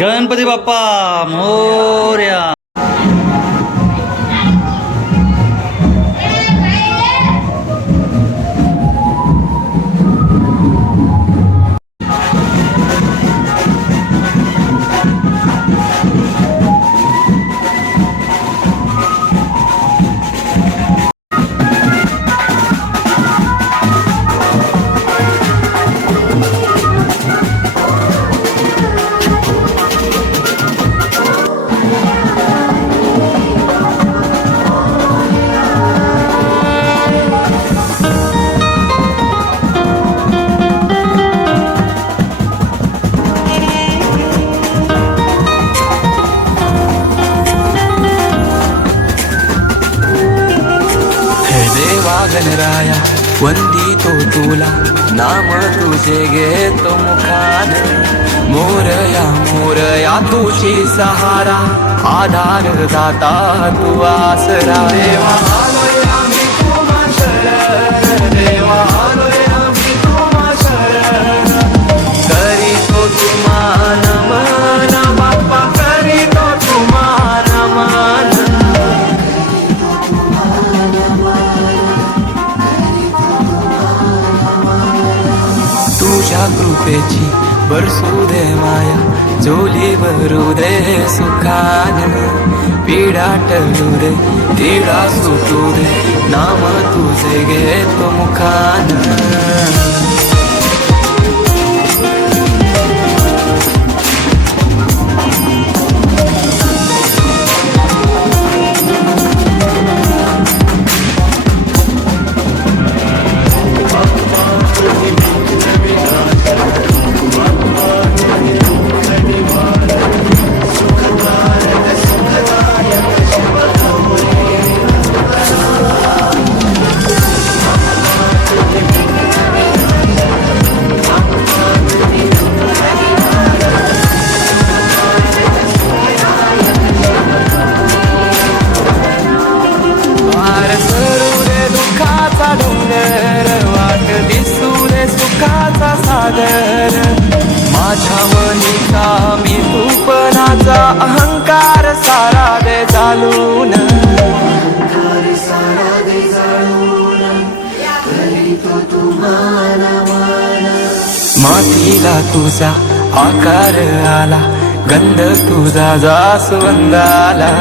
गणपती बाप्पा मोरया. गणराया वंदितो तुला, नाम तुझे घेतो मुखाने. मोरया मोरया तुझी सहारा, आधार दाता तू आसरा. देवा आलोय आम्ही तुम्हा शरण, देवा आलोय आम्ही तुम्हा शरण. करीतो तुम्हा नमन बाप्पा, करीतो तुम्हा नमन. तुझ्या कृपेची बरसू दे माया, झोली भरू दे सुखान. पीडा टळू दे, तिडा सुटू दे, नाम तुझे घेतो मुखान. माझ्या मनीचा मी तूपणाचा अहंकार सारा दे जाळून. मातीला तुझा आकार आला, गंध तुझा जास्वंदाला.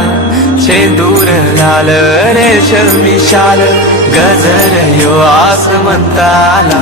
शेंदूर लाल रेशमी शाल, गजर यो आसमंताला.